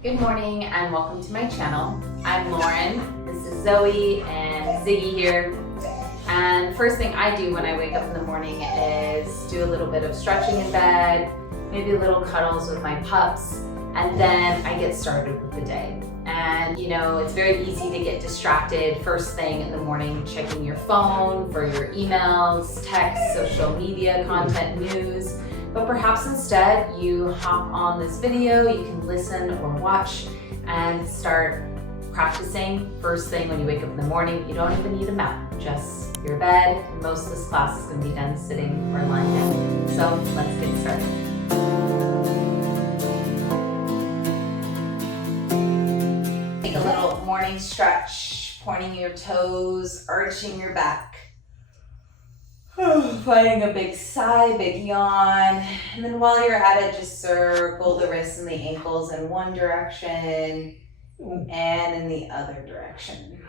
Good morning and welcome to my channel. I'm Lauren, this is Zoe and Ziggy here. And first thing I do when I wake up in the morning is do a little bit of stretching in bed, maybe a little cuddles with my pups, and then I get started with the day. And you know, it's very easy to get distracted first thing in the morning, checking your phone for your emails, texts, social media, content, news. But perhaps instead you hop on this video, you can listen or watch and start practicing first thing when you wake up in the morning. You don't even need a map, just your bed. Most of this class is going to be done sitting or lying down. So let's get started. Take a little morning stretch, pointing your toes, arching your back. Finding a big sigh, big yawn, and then while you're at it, just circle the wrists and the ankles in one direction and in the other direction.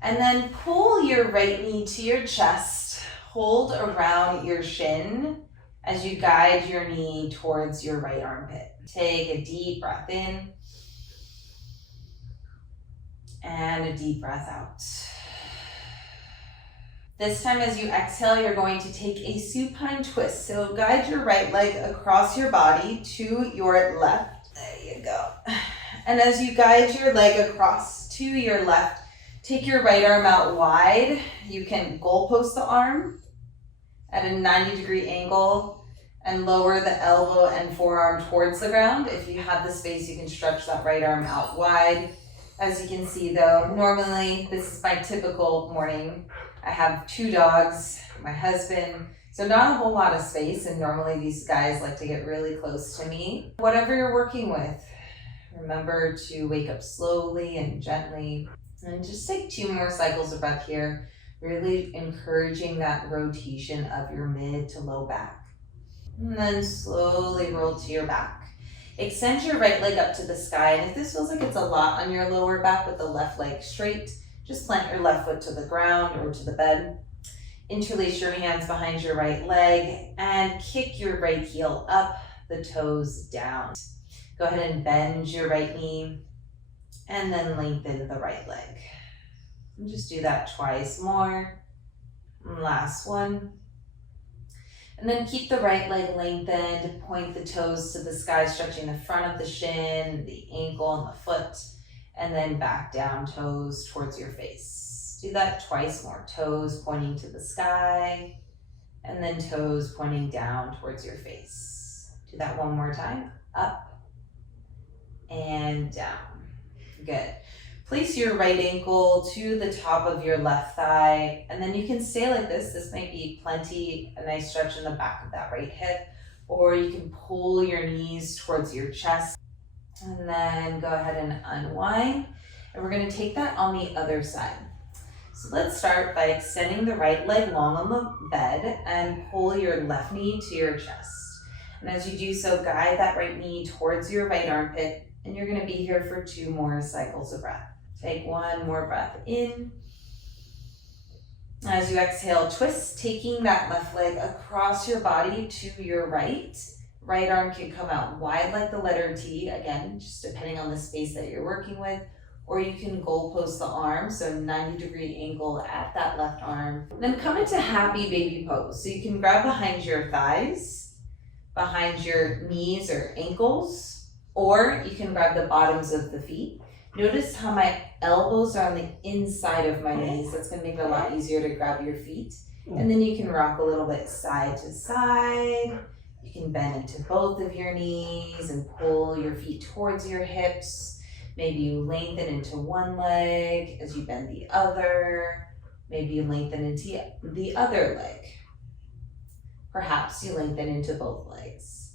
And then pull your right knee to your chest, hold around your shin as you guide your knee towards your right armpit. Take a deep breath in and a deep breath out. This time as you exhale, you're going to take a supine twist. So guide your right leg across your body to your left. There you go. And as you guide your leg across to your left, take your right arm out wide. You can goalpost the arm at a 90-degree angle and lower the elbow and forearm towards the ground. If you have the space, you can stretch that right arm out wide. As you can see though, normally this is my typical morning. I have 2 dogs, my husband, so not a whole lot of space, and normally these guys like to get really close to me. Whatever you're working with, remember to wake up slowly and gently, and just take 2 more cycles of breath here, really encouraging that rotation of your mid to low back. And then slowly roll to your back. Extend your right leg up to the sky, and if this feels like it's a lot on your lower back with the left leg straight, just plant your left foot to the ground or to the bed. Interlace your hands behind your right leg and kick your right heel up, the toes down. Go ahead and bend your right knee and then lengthen the right leg. And just do that twice more. And last one. And then keep the right leg lengthened, point the toes to the sky, stretching the front of the shin, the ankle, and the foot. And then back down, toes towards your face. Do that twice more. Toes pointing to the sky, and then toes pointing down towards your face. Do that one more time. Up and down. Good. Place your right ankle to the top of your left thigh, and then you can stay like this. This might be plenty, a nice stretch in the back of that right hip, or you can pull your knees towards your chest. And then go ahead and unwind. And we're going to take that on the other side. So let's start by extending the right leg long on the bed and pull your left knee to your chest. And as you do so, guide that right knee towards your right armpit. And you're going to be here for 2 more cycles of breath. Take 1 more breath in. As you exhale, twist, taking that left leg across your body to your right. Right arm can come out wide like the letter T, again, just depending on the space that you're working with, or you can goalpost the arm, so 90-degree angle at that left arm. Then come into happy baby pose. So you can grab behind your thighs, behind your knees or ankles, or you can grab the bottoms of the feet. Notice how my elbows are on the inside of my knees. That's gonna make it a lot easier to grab your feet. And then you can rock a little bit side to side. You can bend into both of your knees and pull your feet towards your hips. Maybe you lengthen into one leg as you bend the other. Maybe you lengthen into the other leg. Perhaps you lengthen into both legs.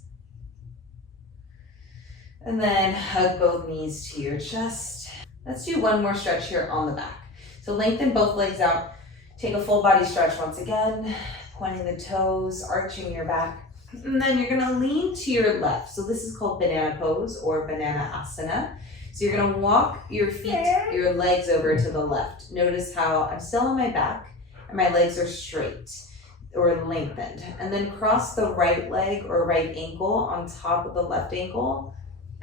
And then hug both knees to your chest. Let's do 1 more stretch here on the back. So lengthen both legs out. Take a full body stretch once again, pointing the toes, arching your back. And then you're gonna lean to your left. So this is called banana pose or banana asana. So you're gonna walk your feet, your legs over to the left. Notice how I'm still on my back and my legs are straight or lengthened. And then cross the right leg or right ankle on top of the left ankle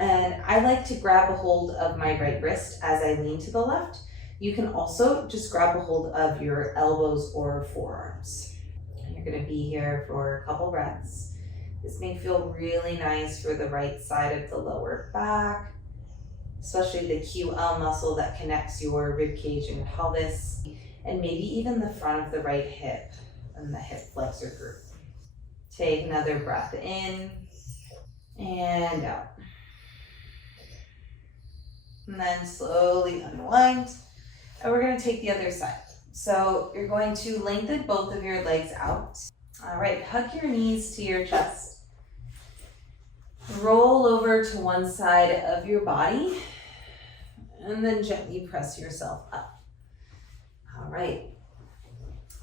And I like to grab a hold of my right wrist as I lean to the left. You can also just grab a hold of your elbows or forearms. You're gonna be here for a couple breaths. This may feel really nice for the right side of the lower back, especially the QL muscle that connects your rib cage and pelvis, and maybe even the front of the right hip and the hip flexor group. Take another breath in and out. And then slowly unwind. And we're gonna take the other side. So you're going to lengthen both of your legs out. All right, hug your knees to your chest. Roll over to one side of your body and then gently press yourself up. All right.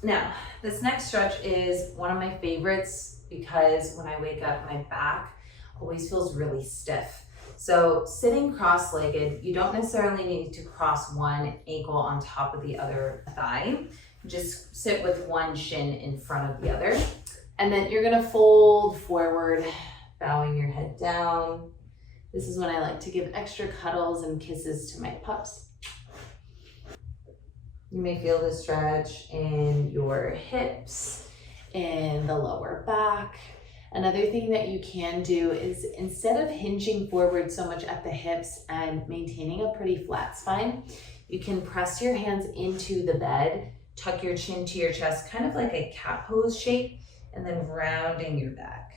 Now, this next stretch is one of my favorites because when I wake up, my back always feels really stiff. So sitting cross-legged, you don't necessarily need to cross one ankle on top of the other thigh. Just sit with one shin in front of the other. And then you're gonna fold forward, bowing your head down. This is when I like to give extra cuddles and kisses to my pups. You may feel the stretch in your hips, in the lower back. Another thing that you can do is instead of hinging forward so much at the hips and maintaining a pretty flat spine, you can press your hands into the bed, tuck your chin to your chest, kind of like a cat pose shape, and then rounding your back.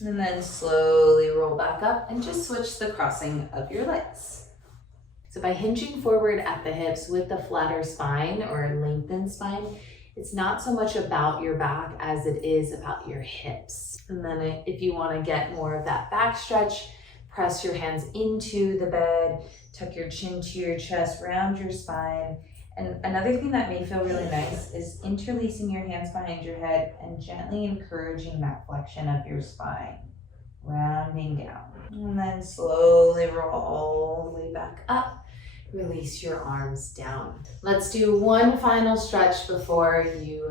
And then slowly roll back up and just switch the crossing of your legs. So by hinging forward at the hips with the flatter spine or lengthened spine, it's not so much about your back as it is about your hips. And then if you want to get more of that back stretch, press your hands into the bed, tuck your chin to your chest, round your spine. And another thing that may feel really nice is interlacing your hands behind your head and gently encouraging that flexion of your spine, rounding down. And then slowly roll all the way back up. Release your arms down. Let's do one final stretch before you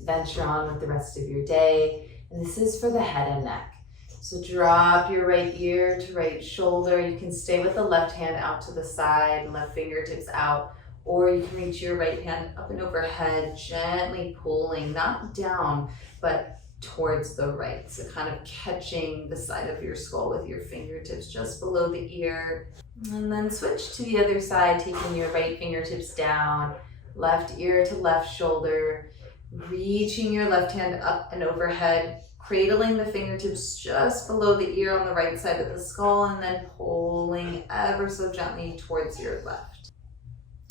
venture on with the rest of your day. And this is for the head and neck. So drop your right ear to right shoulder. You can stay with the left hand out to the side, left fingertips out, or you can reach your right hand up and overhead, gently pulling, not down, but towards the right. So kind of catching the side of your skull with your fingertips just below the ear. And then switch to the other side, taking your right fingertips down, left ear to left shoulder, reaching your left hand up and overhead, cradling the fingertips just below the ear on the right side of the skull, and then pulling ever so gently towards your left.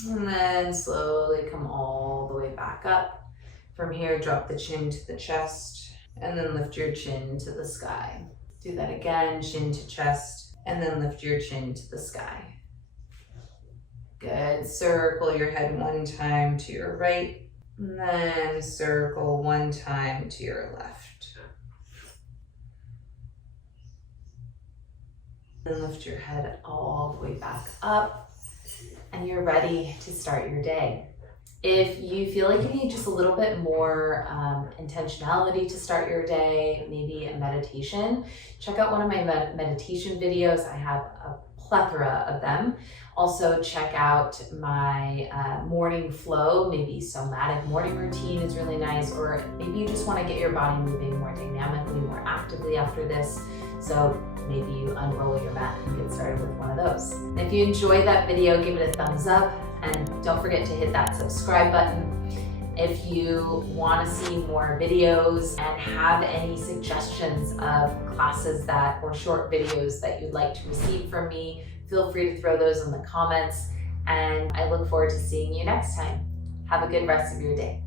And then slowly come all the way back up. From here, drop the chin to the chest, and then lift your chin to the sky. Do that again, chin to chest, and then lift your chin to the sky. Good. Circle your head one time to your right, and then circle one time to your left. Then lift your head all the way back up, and you're ready to start your day. If you feel like you need just a little bit more intentionality to start your day, maybe a meditation, check out one of my meditation videos. I have a plethora of them. Also check out my morning flow, maybe somatic morning routine is really nice, or maybe you just want to get your body moving more dynamically, more actively after this. So maybe you unroll your mat and get started with one of those. If you enjoyed that video, give it a thumbs up. And don't forget to hit that subscribe button. If you want to see more videos and have any suggestions of classes or short videos that you'd like to receive from me, feel free to throw those in the comments. And I look forward to seeing you next time. Have a good rest of your day.